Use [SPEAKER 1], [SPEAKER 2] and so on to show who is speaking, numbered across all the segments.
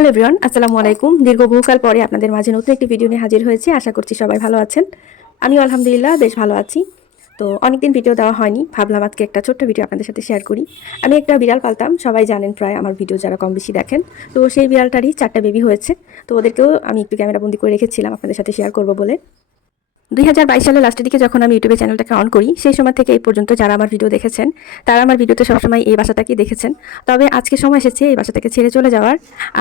[SPEAKER 1] Hello everyone, আসসালামু আলাইকুম। দীর্ঘ বহুকাল পরে আপনাদের মাঝে নতুন একটি ভিডিও নিয়ে হাজির হয়েছে। আশা করছি সবাই ভালো আছেন। আমি আলহামদুলিল্লাহ বেশ ভালো আছি। তো অনেকদিন ভিডিও দেওয়া হয়নি, ভাবলাম আজকে একটা ছোট্ট ভিডিও আপনাদের সাথে শেয়ার করি। আমি একটা বিড়াল পালতাম, সবাই জানেন প্রায় আমার ভিডিও যারা কম বেশি দেখেন। তো সেই বিড়ালটারই চারটা বেবি হয়েছে। তো ওদেরকেও আমি একটু ক্যামেরা বন্দি করে রেখেছিলাম, আপনাদের সাথে শেয়ার করব বলে। দুই হাজার বাইশ সালের লাস্টের দিকে যখন আমি ইউটিউবে চ্যানেলটাকে অন করি, সেই সময় থেকে এই পর্যন্ত যারা আমার ভিডিও দেখেছেন, তারা আমার ভিডিওতে সবসময় এই বাসাটাকেই দেখেছেন। তবে আজকে সময় এসেছে এই বাসাটাকে ছেড়ে চলে যাওয়ার।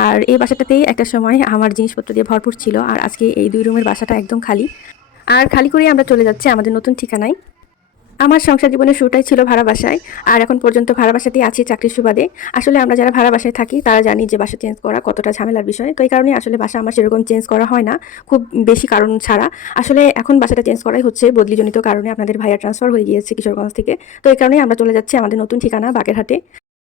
[SPEAKER 1] আর এই বাসাটাতেই একটা সময় আমার জিনিসপত্র দিয়ে ভরপুর ছিল। আর আজকে এই দুই রুমের বাসাটা একদম খালি। আর খালি করেই আমরা চলে যাচ্ছি আমাদের নতুন ঠিকানায়। আমার সংসার জীবনের শুরুটাই ছিল ভাড়া বাসায় আর এখন পর্যন্ত ভাড়া বাসাতেই আছি চাকরির সুবাদে। আসলে আমরা যারা ভাড়া বাসায় থাকি, তারা জানি যে বাসা চেঞ্জ করা কতটা ঝামেলার বিষয়। তো এই কারণে আসলে বাসা আমার সেরকম চেঞ্জ করা হয় না, খুব বেশি কারণ ছাড়া। আসলে এখন বাসাটা চেঞ্জ করাই হচ্ছে বদলিজনিত কারণে আপনাদের ভাইয়া ট্রান্সফার হয়ে গিয়েছে কিশোরগঞ্জ থেকে। তো এই কারণে আমরা চলে যাচ্ছি আমাদের নতুন ঠিকানা বাগেরহাটে।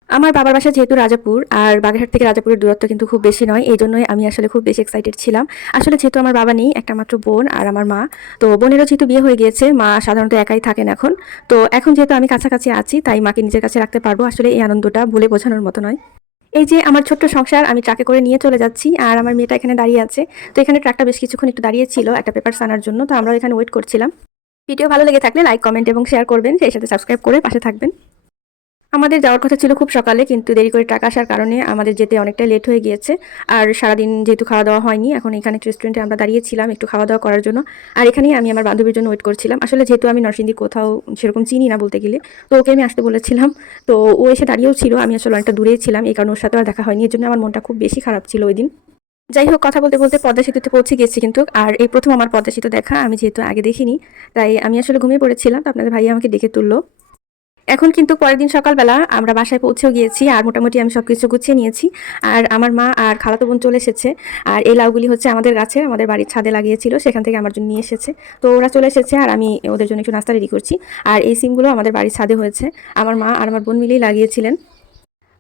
[SPEAKER 1] আমার বাবার বাসা যেহেতু রাজাপুর, আর বাগেরহাট থেকে রাজাপুরের দূরত্ব কিন্তু খুব বেশি নয় এই জন্যই আমি আসলে খুব বেশি এক্সাইটেড ছিলাম। আসলে যেহেতু আমার বাবা নেই, একটা মাত্র বোন আর আমার মা, তো বোনেরও যেহেতু বিয়ে হয়ে গিয়েছে, মা সাধারণত একাই থাকেন এখন। তো এখন যেহেতু আমি কাছাকাছি আছি, তাই মাকে নিজের কাছে রাখতে পারব, আসলে এই আনন্দটা ভুলে বোঝানোর মতো নয়। এই যে আমার ছোট্ট সংসার, আমি ট্রাকে করে নিয়ে চলে যাচ্ছি, আর আমার মেয়েটা এখানে দাঁড়িয়ে আছে। তো এখানে ট্রাকটা বেশ কিছুক্ষণ একটু দাঁড়িয়ে ছিল, একটা পেপার আনার জন্য, তো আমরা এখানে ওয়েট করছিলাম। ভিডিও ভালো লেগে থাকলে লাইক কমেন্ট এবং শেয়ার করবেন, সেই সাথে সাবস্ক্রাইব করে পাশে থাকবেন। আমাদের যাওয়ার কথা ছিল খুব সকালে, কিন্তু দেরি করে টাকা আসার কারণে আমাদের যেতে অনেকটা লেট হয়ে গিয়েছে। আর সারাদিন যেহেতু খাওয়া দাওয়া হয়নি, এখন এখানে রেস্টুরেন্টে আমরা দাঁড়িয়েছিলাম একটু খাওয়া দাওয়া করার জন্য। আর এখানেই আমি আমার বান্ধবীর জন্য ওয়েট করছিলাম। আসলে যেহেতু আমি নরসিংদী কোথাও সেরকম চিনি না বলতে গেলে, তো ওকে আমি আসতে বলেছিলাম। তো ও এসে দাঁড়িয়েও ছিল, আমি আসলে অনেকটা দূরেই ছিলাম, এই কারণে ওর সাথে আর দেখা হয়নি, এর জন্য আমার মনটা খুব বেশি খারাপ ছিল ওই দিন। যাই হোক, কথা বলতে বলতে পদ্মা সেতুতে পৌঁছে গেছি কিন্তু, আর এই প্রথম আমার পদ্মা সেতু দেখা আমি যেহেতু আগে দেখিনি, তাই আমি আসলে ঘুমিয়ে পড়েছিলাম। তো আপনাদের ভাই আমাকে ডেকে তুললো। এখন কিন্তু পরের দিন সকালবেলা আমরা বাসায় পৌঁছেও গিয়েছি আর মোটামুটি আমি সব কিছু গুছিয়ে নিয়েছি। আর আমার মা আর খালাতো বোন চলে এসেছে। আর এই লাউগুলি হচ্ছে আমাদের গাছে, আমাদের বাড়ির ছাদে লাগিয়েছিল, সেখান থেকে আমার জন্য নিয়ে এসেছে। তো ওরা চলে এসেছে আর আমি ওদের জন্য একটু নাস্তা রেডি করছি। আর এই সিমগুলো আমাদের বাড়ির ছাদে হয়েছে। আমার মা আর আমার বোন মিলেই লাগিয়েছিলেন।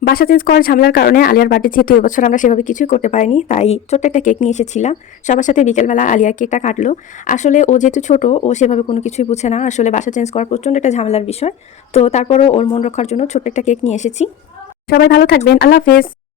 [SPEAKER 1] বাসা চেঞ্জ করার ঝামেলার কারণে আলিয়ার বার্থডে যেহেতু এবছর আমরা সেভাবে কিছুই করতে পারিনি, তাই ছোট্ট একটা কেক নিয়ে এসেছিলাম। সবার সাথে বিকেলবেলা আলিয়ার কেকটা কাটলো। আসলে ও যেহেতু ছোট, ও সেভাবে কোনো কিছুই বুঝে না। আসলে বাসা চেঞ্জ করা প্রচণ্ড একটা ঝামেলার বিষয়। তো তারপরও ওর মন রক্ষার জন্য ছোট্ট একটা কেক নিয়ে এসেছি। সবাই ভালো থাকবেন। আল্লাহ হাফেজ।